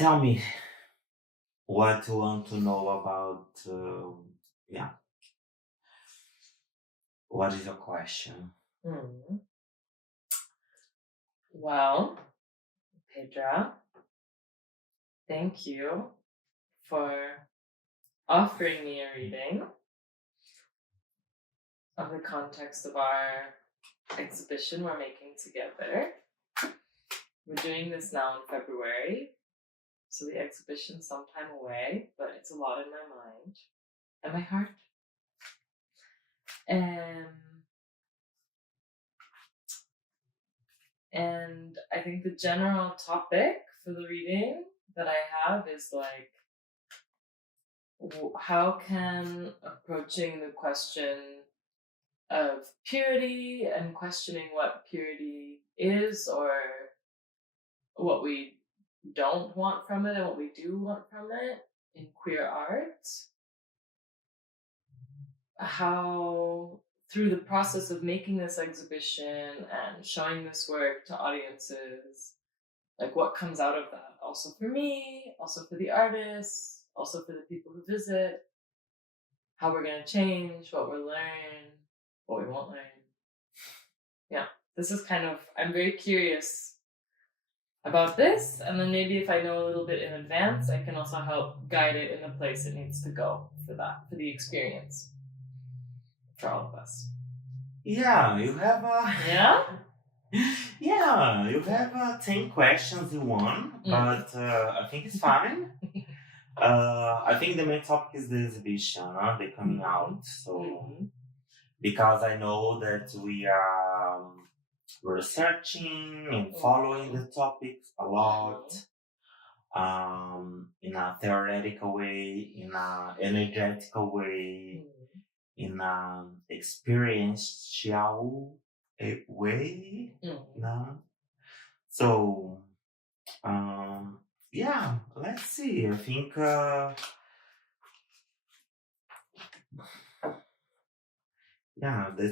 Tell me what you want to know about, yeah, what is your question? Well, Pêdra, thank you for offering me a reading of the context of our exhibition we're making together. We're doing this now in February, so the exhibition's some time away, but it's a lot in my mind and my heart. And I think the general topic for the reading that I have is like, how can approaching the question of purity and questioning what purity is, or what we don't want from it and what we do want from it in queer art, how through the process of making this exhibition and showing this work to audiences, like what comes out of that, also for me, also for the artists, also for the people who visit, how we're going to change, what we'll learn, what we won't learn. Yeah, this is kind of, I'm very curious about this, and then maybe if I know a little bit in advance, I can also help guide it in the place it needs to go for that, for the experience, for all of us. Yeah, you have Yeah? Yeah, you have 10 questions in one, but I think it's fine. I think the main topic is the exhibition, the coming out. So, because I know that we are researching and following the topics a lot, in a theoretical way, in an energetical way, in an experiential way. So, yeah, let's see. I think the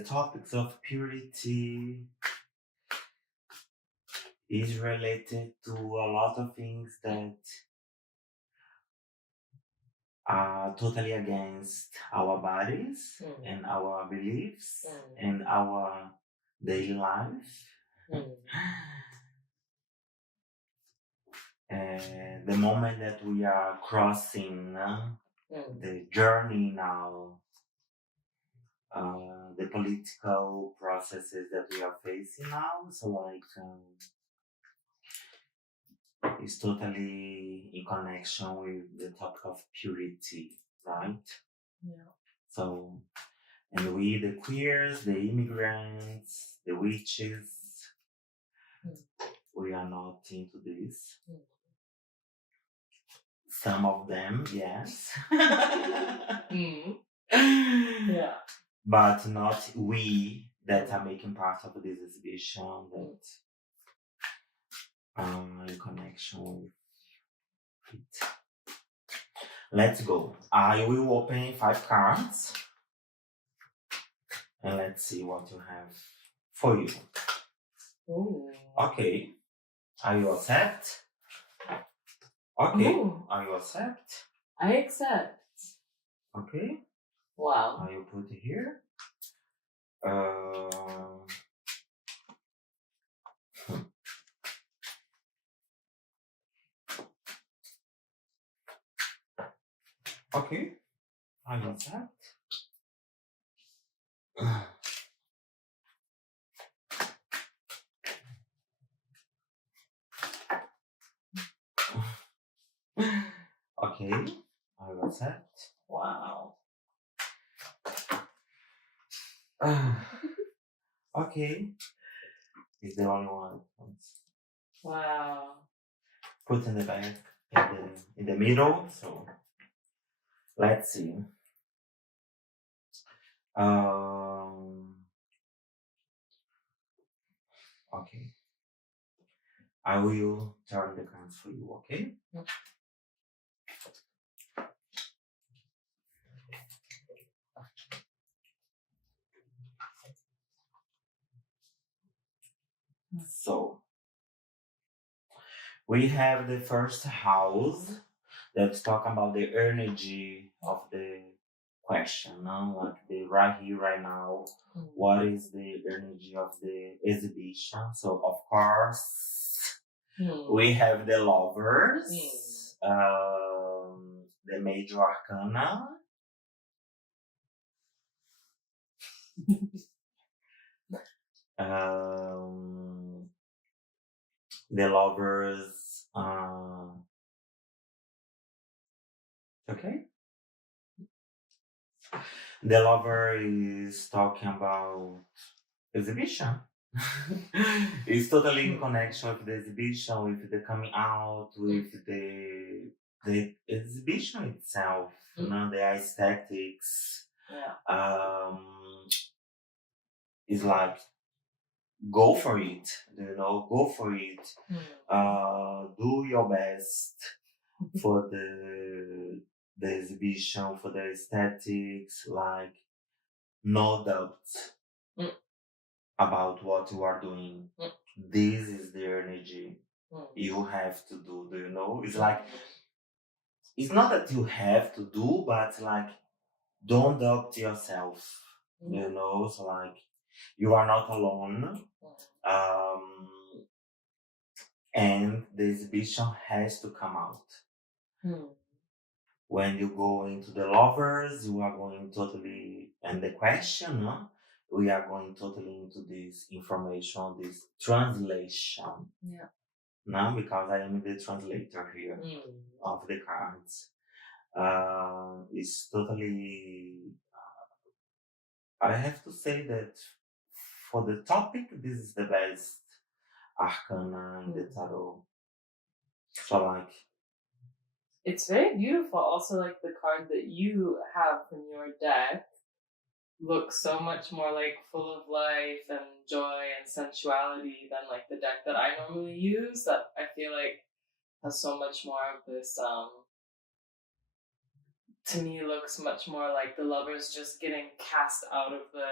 topics of purity is related to a lot of things that are totally against our bodies and our beliefs and our daily life. And the moment that we are crossing the journey now, the political processes that we are facing now, so like it's totally in connection with the topic of purity, right? Yeah. So, and we, the queers, the immigrants, the witches, we are not into this. Some of them, yes. Yeah. But not we that are making part of this exhibition that in connection with it. Let's go. I will open 5 cards and let's see what you have for you. Ooh. Okay. Are you accept? Okay. Ooh. Are you accept? I accept. Okay. Wow. I will put it here. Okay. I accept. Okay, I will accept. Wow. Okay. It's the only one. Wow. Put in the back, in the middle. So let's see. Okay. I will turn the cards for you. Okay. So, We have the first house that's talking about the energy of the question, like the right here, right now. What is the energy of the exhibition? So, of course, we have the lovers, the major arcana, the lovers. Okay. The lover is talking about exhibition. It's totally in connection with the exhibition, with the coming out, with the exhibition itself, the aesthetics. Yeah. It's like go for it, go for it. Do your best for the exhibition, for the aesthetics, like no doubt about what you are doing. This is the energy you have to do, It's like, it's not that you have to do, but like, don't doubt yourself, So like, you are not alone. And the exhibition has to come out. When you go into the lovers, you are going totally, and the question, we are going totally into this information, this translation. Yeah. Now, because I am the translator here of the cards. It's totally, I have to say that for the topic, this is the best arcana in the tarot. So like, it's very beautiful. Also, like the card that you have from your deck looks so much more like full of life and joy and sensuality than like the deck that I normally use, that I feel like has so much more of this to me looks much more like the lovers just getting cast out of the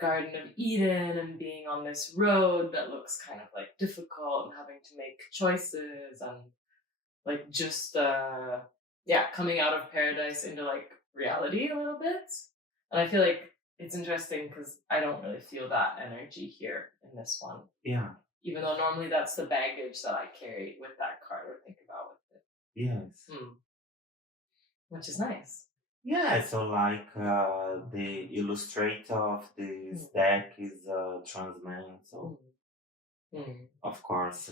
Garden of Eden and being on this road that looks kind of like difficult and having to make choices and like just coming out of paradise into like reality a little bit. And I feel like it's interesting because I don't really feel that energy here in this one. Yeah. Even though normally that's the baggage that I carry with that card or think about with it. Yes. Which is nice. Yeah, so like the illustrator of this deck is a trans man, so of course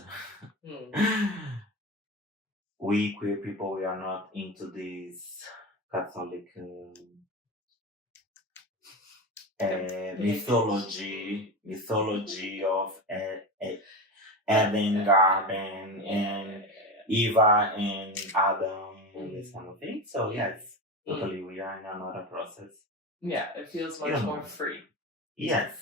we queer people, we are not into this Catholic mythology of Eden Garden and Eva and Adam and this kind of thing. So yes, totally, we are in another process. Yeah, it feels much more free. Yes.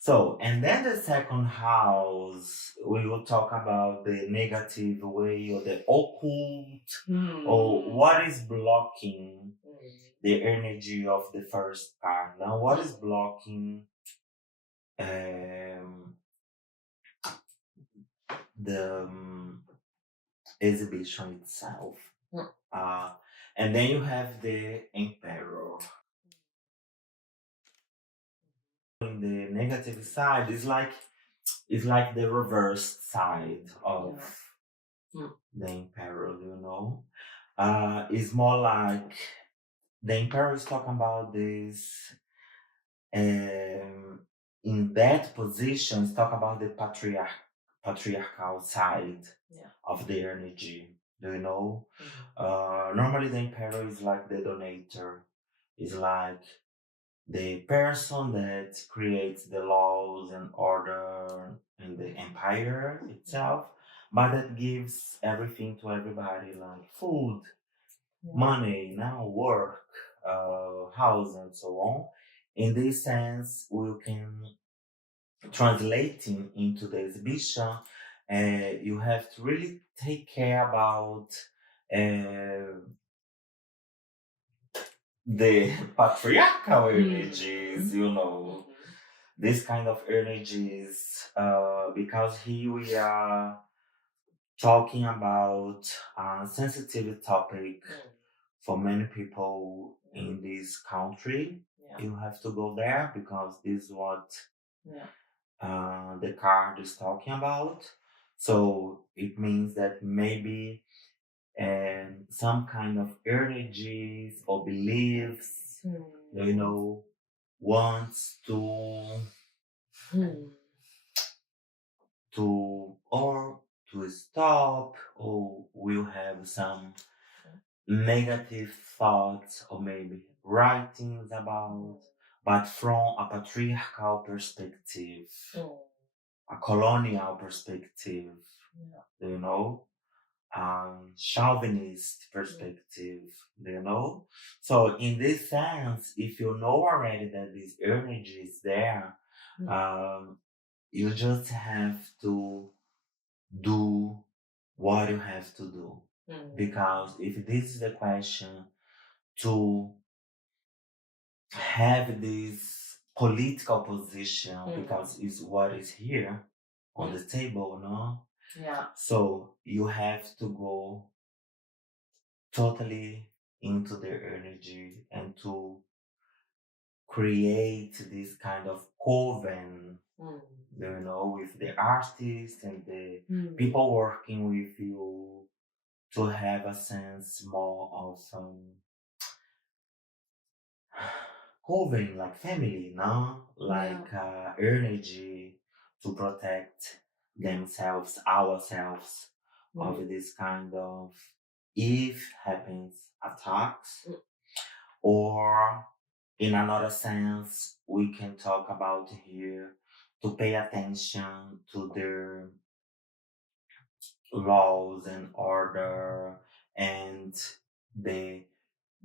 So, and then the second house, we will talk about the negative way or the occult, or what is blocking the energy of the first card. Now, what is blocking the exhibition itself? And then you have the Emperor. On the negative side, it's like the reverse side of the Emperor, It's more like the Emperor is talking about this. In that position, it's talking about the patriarchal side of the energy. Normally the Emperor is like the donator. It's like the person that creates the laws and order in the empire itself, but that gives everything to everybody, like food, money, work, house, and so on. In this sense, we can translating into the exhibition. You have to really take care about the patriarchal energies, this kind of energies, because here we are talking about a sensitive topic for many people in this country. You have to go there because this is what the card is talking about. So it means that maybe some kind of energies or beliefs, you know, wants to stop, or will have some negative thoughts or maybe writings about, but from a patriarchal perspective, a colonial perspective, you know, chauvinist perspective, you know. So in this sense, if you know already that this energy is there, you just have to do what you have to do. Because if this is the question, to have this political position, because it's what is here on the table, no? Yeah. So you have to go totally into their energy and to create this kind of coven, you know, with the artists and the people working with you, to have a sense more of coven, like family, no? Like energy to protect themselves, ourselves, of this kind of, if happens, attacks. Or in another sense, we can talk about here to pay attention to their laws and order and the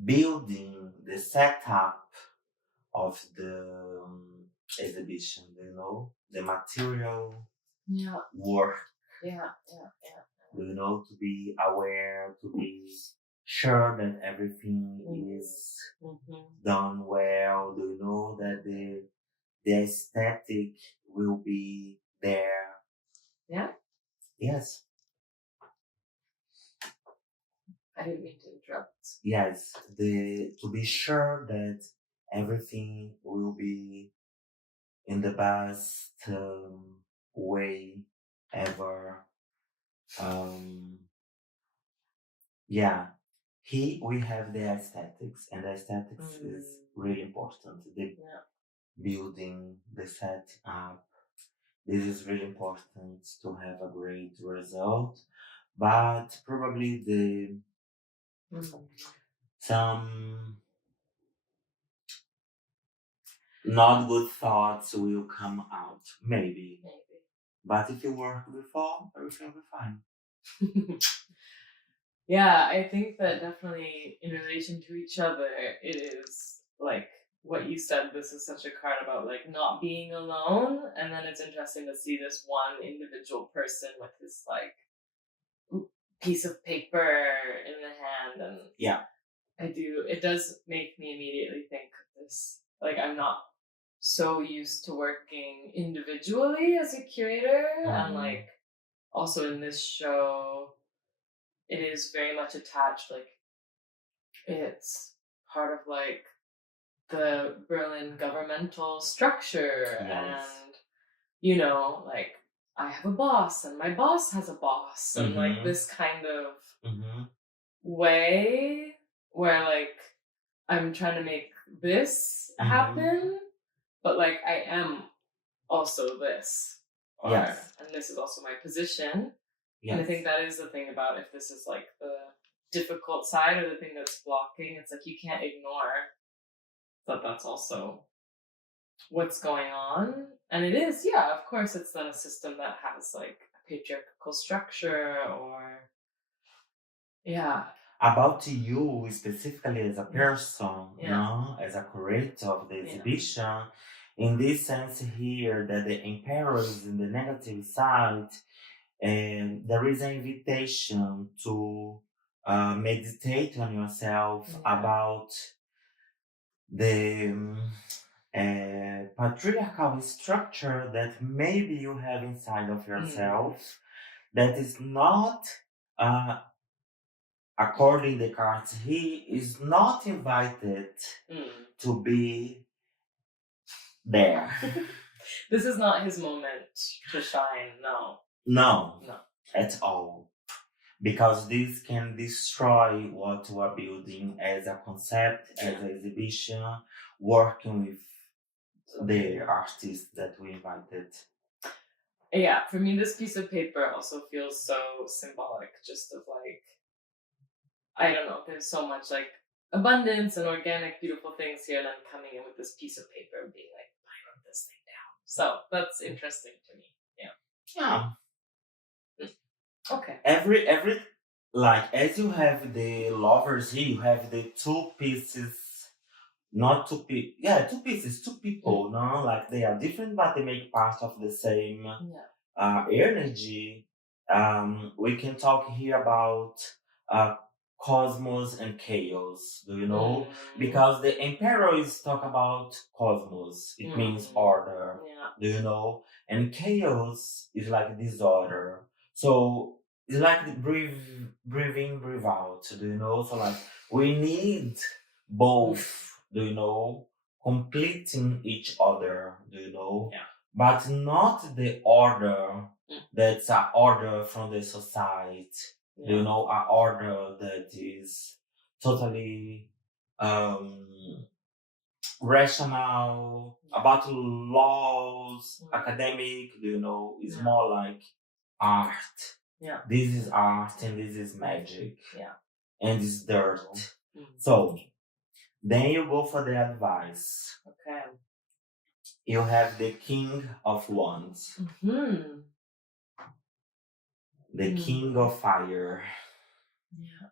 building, the setup of the exhibition, you know, the material work. You know, to be aware, to be sure that everything is done well. Do you know that the aesthetic will be there? Yeah. Yes. I didn't mean to interrupt. Yes, to be sure that everything will be in the best way ever. We have the aesthetics, and the aesthetics is really important. The building, the set up, this is really important to have a great result. But probably some not good thoughts will come out, maybe. But if you work before, everything will be fine. Yeah, I think that definitely in relation to each other, it is like what you said. This is such a card about like not being alone, and then it's interesting to see this one individual person with this like piece of paper in the hand, and it does make me immediately think of this. Like, I'm not so used to working individually as a curator, and like also in this show, it is very much attached, like it's part of like the Berlin governmental structure, and you know, like I have a boss and my boss has a boss, and like this kind of way where like I'm trying to make this happen, but like I am also this, and this is also my position. And I think that is the thing about if this is like the difficult side or the thing that's blocking, it's like you can't ignore that that's also what's going on. And it is, of course, it's then a system that has like a patriarchal structure or about you specifically as a person, no, as a curator of the exhibition, in this sense here that the emperor is in the negative side, and there is an invitation to meditate on yourself about the patriarchal structure that maybe you have inside of yourself, that is not, according to the cards, he is not invited to be there. This is not his moment to shine, no. No, at all. Because this can destroy what we are building as a concept, as an exhibition, working with the artists that we invited. Yeah, for me, this piece of paper also feels so symbolic, just of like, I don't know, there's so much like abundance and organic, beautiful things here, and I'm coming in with this piece of paper and being like, I wrote this thing down. So that's interesting to me. Yeah. Okay. Every like, as you have the lovers here, you have the two pieces, not two people. Yeah, two pieces, two people. No, like they are different, but they make part of the same energy. We can talk here about cosmos and chaos. Do you know? Because the emperor is talk about cosmos. It means order. Yeah. Do you know? And chaos is like disorder. So it's like breathe in, breathe out. Do you know? So like we need both. Do you know? Completing each other. Do you know? Yeah. But not the order that's an order from the society. Yeah. Do you know? An order that is totally rational, about laws, academic. Do you know? It's more like art. Yeah. This is art and this is magic. Yeah. And it's dirt. So then you go for the advice. Okay. You have the King of Wands. The King of Fire. Yeah.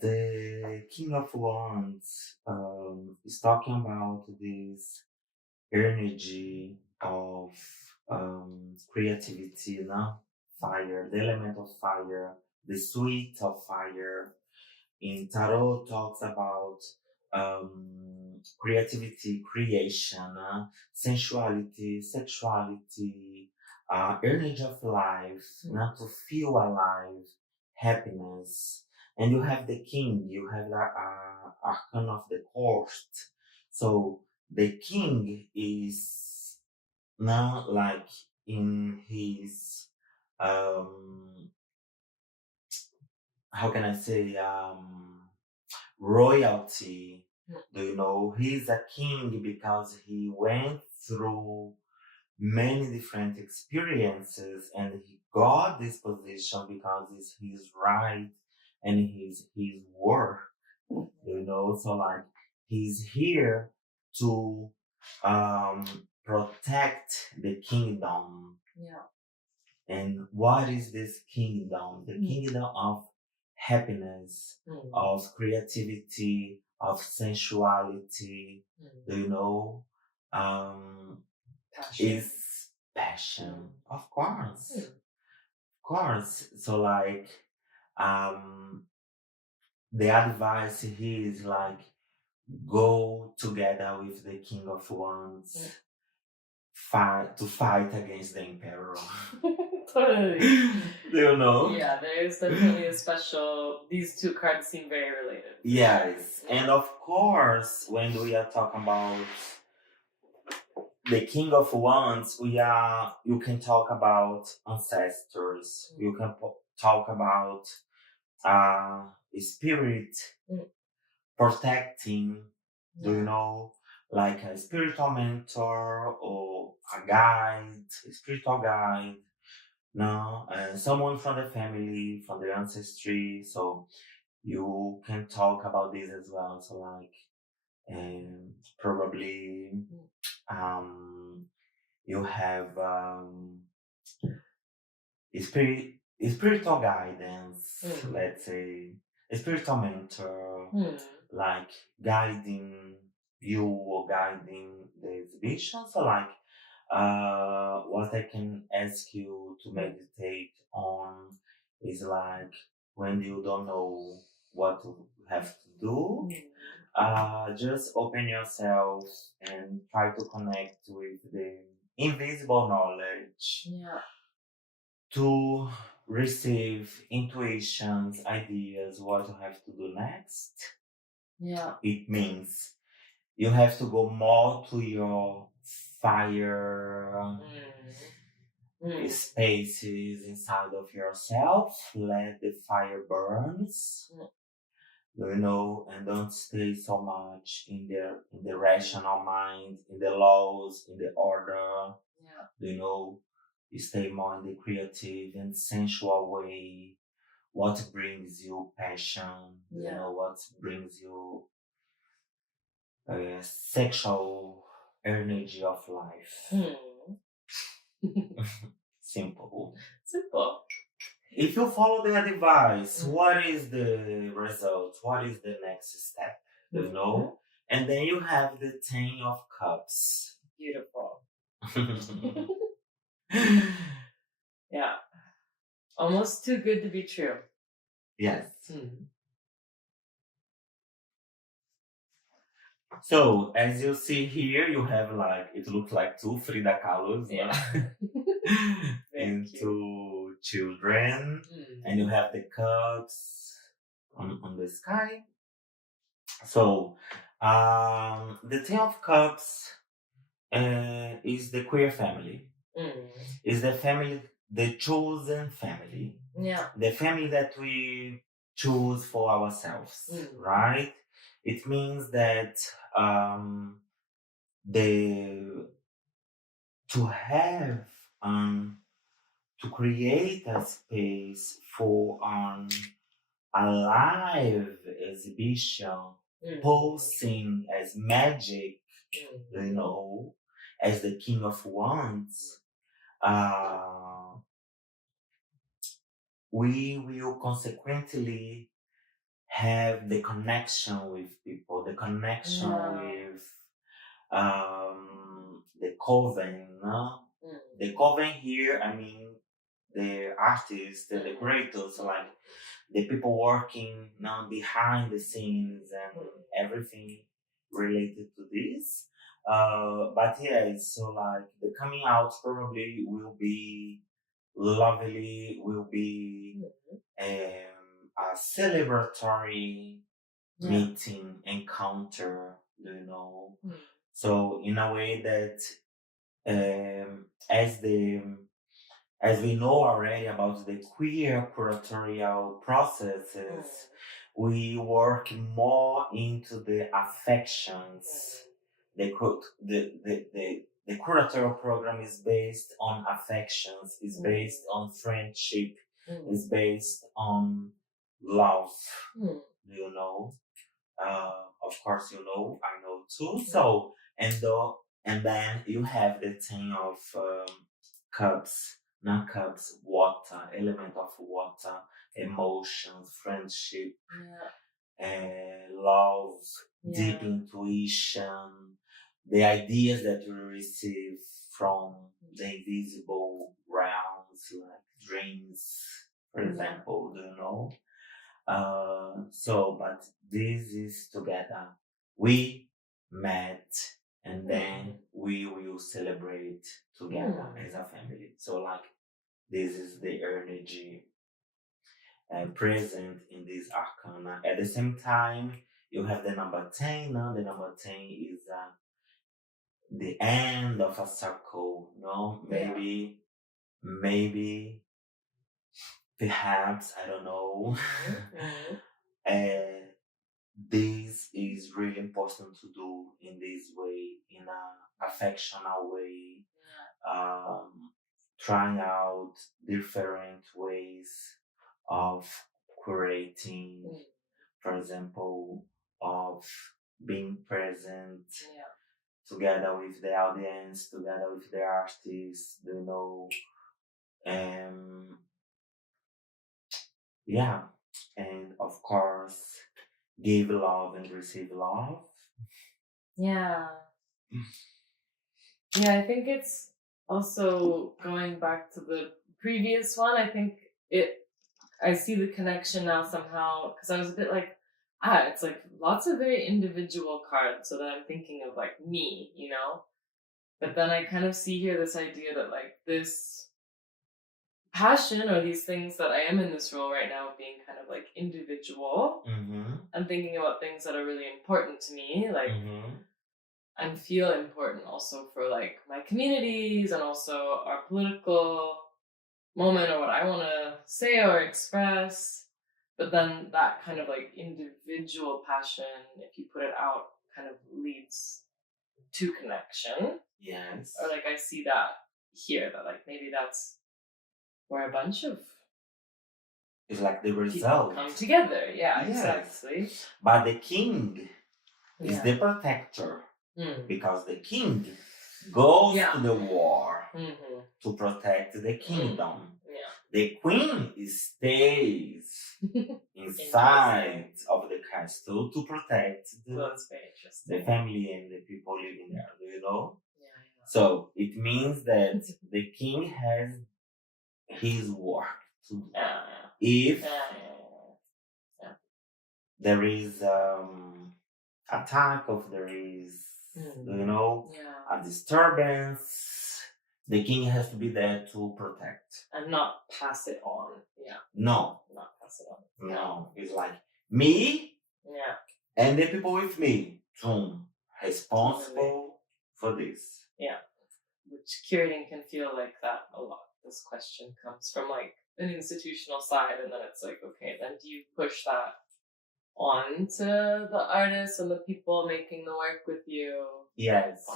The King of Wands is talking about this energy of creativity, fire, the element of fire, the sweet of fire. In Tarot talks about creativity, creation, sensuality, sexuality, energy of life, to feel alive, happiness. And you have the king, you have the arcana of the court. So the king is now like in his how can I say royalty. Do you know he's a king because he went through many different experiences and he got this position because it's his right and his work. Do you know? So like he's here to protect the kingdom. Yeah. And what is this kingdom? The kingdom of happiness, of creativity, of sensuality. Do you know? Is passion. Of course. Of course. So like the advice here is like go together with the King of Wands. Fight against the emperor. Totally. Do you know? Yeah, there is definitely a special. These two cards seem very related. Yes, and of course, when we are talking about the King of Wands, you can talk about ancestors. You can talk about spirit protecting. Do you know? Like a spiritual mentor or a spiritual guide, someone from the family, from the ancestry. So you can talk about this as well. So like, probably, you have spiritual guidance, let's say, a spiritual mentor, like guiding you or guiding the exhibition. So like, what I can ask you to meditate on is like when you don't know what you have to do. Just open yourself and try to connect with the invisible knowledge. Yeah. To receive intuitions, ideas, what you have to do next. Yeah. It means you have to go more to your fire spaces inside of yourself. Let the fire burns. And don't stay so much in the rational mind, in the laws, in the order. You stay more in the creative and sensual way. What brings you passion? What brings you sexual energy of life. Simple. If you follow the advice, what is the result? What is the next step? And then you have the 10 of Cups. Beautiful. Yeah. Almost too good to be true. Yes. So, as you see here, you have it looks like 2 Frida Kahlos. Yeah. And 2 children. And you have the cups on the sky. So, the 10 of Cups is the queer family. Is the family, the chosen family. Yeah. The family that we choose for ourselves, right? It means that to create a space for a live exhibition, posing as magic, as the King of Wands, we will consequently have the connection with people, the connection with the coven. The coven here, I mean, the artists, the curators, the people working behind the scenes and everything related to this. But yeah, so the coming out probably will be lovely, will be a celebratory meeting, encounter, So in a way that as we know already about the queer curatorial processes, we work more into the affections. The curatorial program is based on affections, is based on friendship, is based on love. Of course, I know too. So, and then you have the 10 of cups, non-cups, water, element of water, emotions, friendship, love, deep intuition, the ideas that we receive from the invisible realms, like dreams, for example, but this is together. We met and then we will celebrate together as a family. So this is the energy present in this arcana. At the same time, you have the number 10. The number 10 is the end of a circle. Maybe, perhaps, I don't know. This is really important to do in this way, in an affectional way, trying out different ways of creating, for example, of being present together with the audience, together with the artists, and of course, give love and receive love. Yeah, I think it's also going back to the previous one. I think I see the connection now somehow, because I was a bit like, it's like lots of very individual cards, so that I'm thinking of like me, you know? But then I kind of see here this idea that like this passion or these things that I am in this role right now of being kind of like individual and thinking about things that are really important to me, like and feel important also for like my communities and also our political moment or what I want to say or express. But then that kind of like individual passion, if you put it out, kind of leads to connection. Yes. Or like I see that here, that like maybe that's where a bunch of it's like the people result come together. Yeah, yes. Exactly. But the king is the protector because the king goes to the war to protect the kingdom. The queen stays inside of the castle to protect the family and the people living there. Do you know? So it means that the king has his work to do. If there is attack, if there is a disturbance, the king has to be there to protect and not pass it on. No, not pass it on. No, it's like me and the people with me, responsible for this. Which curating can feel like that a lot. This question comes from like an institutional side, and then it's like, okay, then do you push that on to the artists and the people making the work with you? Yes.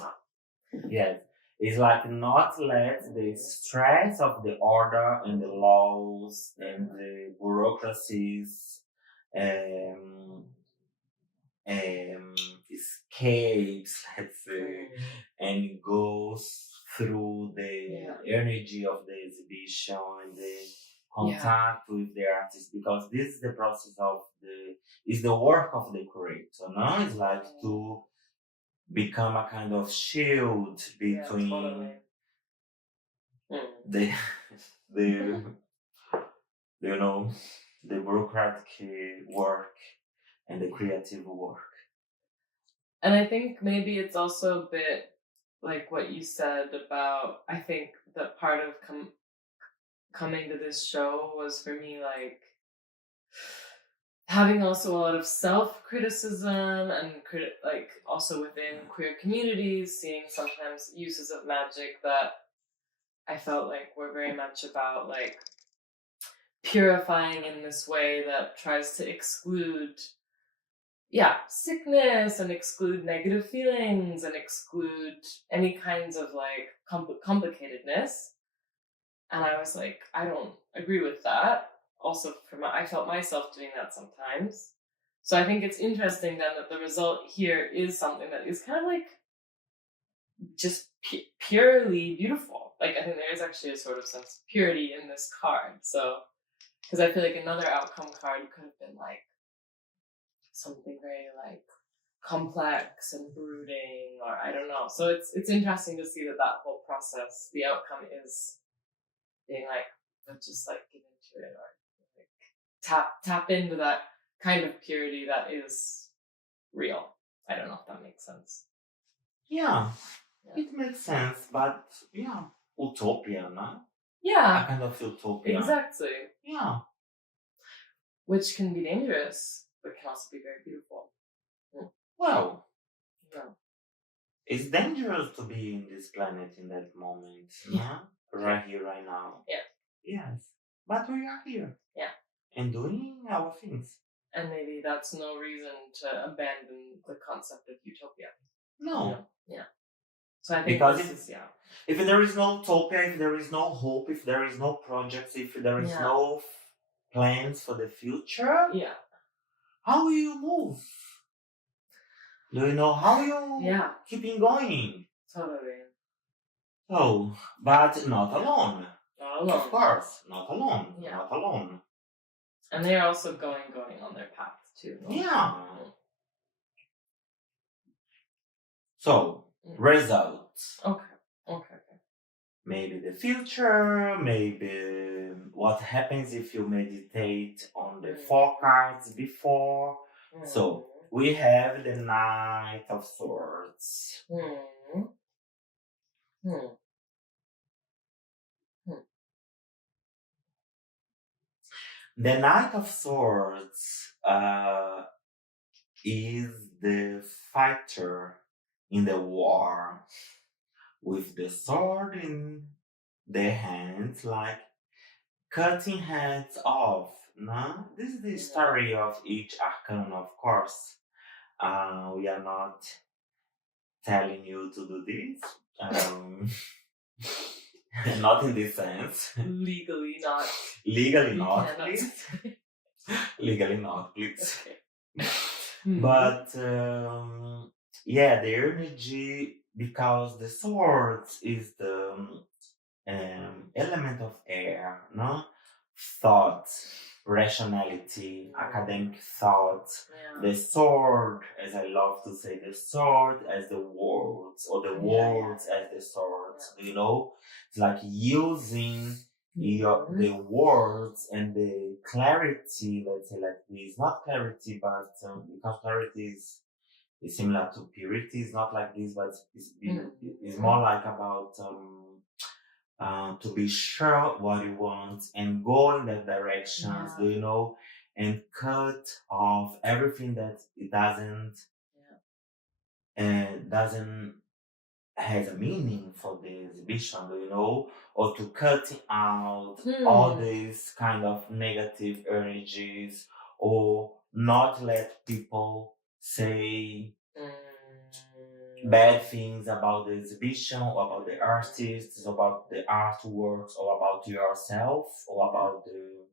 Yes. It's like not let the stress of the order and the laws and the bureaucracies escapes, let's say, and goes through the energy of the exhibition and the contact with the artist, because this is the process of is the work of the curator. No, it's like to become a kind of shield between the the bureaucratic work and the creative work. And I think maybe it's also a bit like what you said about, I think that part of coming to this show was for me like having also a lot of self-criticism and like also within queer communities, seeing sometimes uses of magic that I felt like were very much about like purifying in this way that tries to exclude sickness and exclude negative feelings and exclude any kinds of like complicatedness. And I was like, I don't agree with that. Also, I felt myself doing that sometimes. So I think it's interesting then that the result here is something that is kind of like just purely beautiful. Like I think there is actually a sort of sense of purity in this card. So, because I feel like another outcome card could have been like something very like complex and brooding, or I don't know. So it's interesting to see that whole process, the outcome is being like, let's just like get into it, or like tap into that kind of purity that is real. I don't know if that makes sense. Yeah. It makes sense, but utopia, no? Yeah. A kind of utopia. Exactly. Yeah. Which can be dangerous, but can also be very beautiful. Well, it's dangerous to be in this planet in that moment. Yeah. Right here, right now. Yeah. Yes. But we are here. Yeah. And doing our things. And maybe that's no reason to abandon the concept of utopia. No. Yeah. So I think because if there is no utopia, if there is no hope, if there is no projects, if there is no plans for the future, how will you move? Do you know how you keeping going? Totally. So, but not alone. Not alone. Of course, not alone. Not alone. And they're also going on their path too. Yeah. So, results. Okay. maybe the future, maybe what happens if you meditate on the 4 cards before. So we have the Knight of Swords. The Knight of Swords is the fighter in the war with the sword in their hands, like cutting heads off. No? This is the story of each arcana, of course. We are not telling you to do this. Not in this sense. Legally not. Legally not, please. Legally not, please. Okay. But yeah, the energy, because the swords is the element of air, no? Thought, rationality, academic thought. The sword, as I love to say, the sword as the words, or the words as the swords. You know, it's like using the words and the clarity. Let's say like this, not clarity, but because clarity is similar to purity. It's not like this, but it's more like about. To be sure what you want and go in that direction, you know, and cut off everything that it doesn't has a meaning for the exhibition, you know, or to cut out all these kind of negative energies, or not let people say bad things about the exhibition, or about the artists, about the artworks, or about yourself, or about the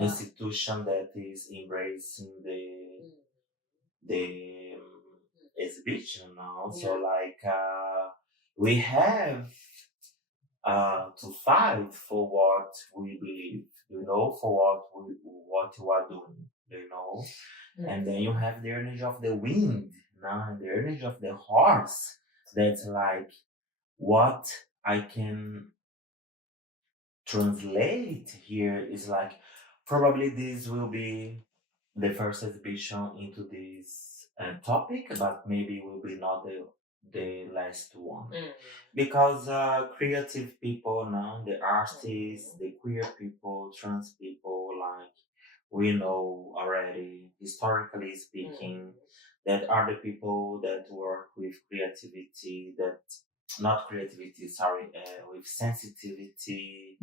institution that is embracing the exhibition now. So like we have to fight for what we believe, you know, for what you are doing, you know. And then you have the energy of the wind, now the energy of the horse. That's like what I can translate here is like probably this will be the first exhibition into this topic, but maybe will be not the last one. Because creative people now, the artists, the queer people, trans people, like we know already, historically speaking, that are the people that work with creativity, with sensitivity,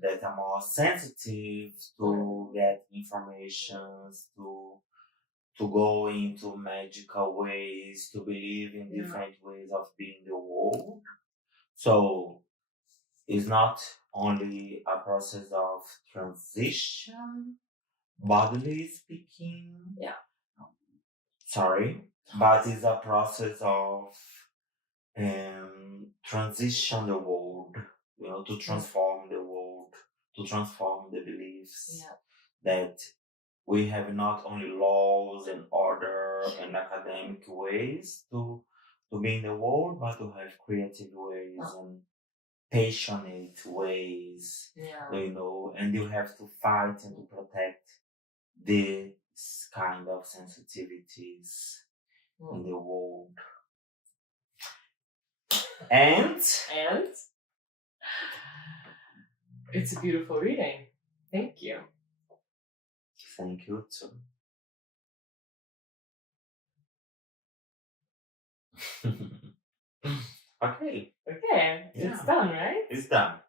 that are more sensitive to get information, to go into magical ways, to believe in different ways of being the world. So it's not only a process of transition, bodily speaking. But it's a process of transition the world, you know, to transform the world, to transform the beliefs that we have not only laws and order and academic ways to be in the world, but to have creative ways and passionate ways, you know, and you have to fight and to protect this kind of sensitivities in the world. And it's a beautiful reading. Thank you. Thank you too. Okay. It's done, right? It's done.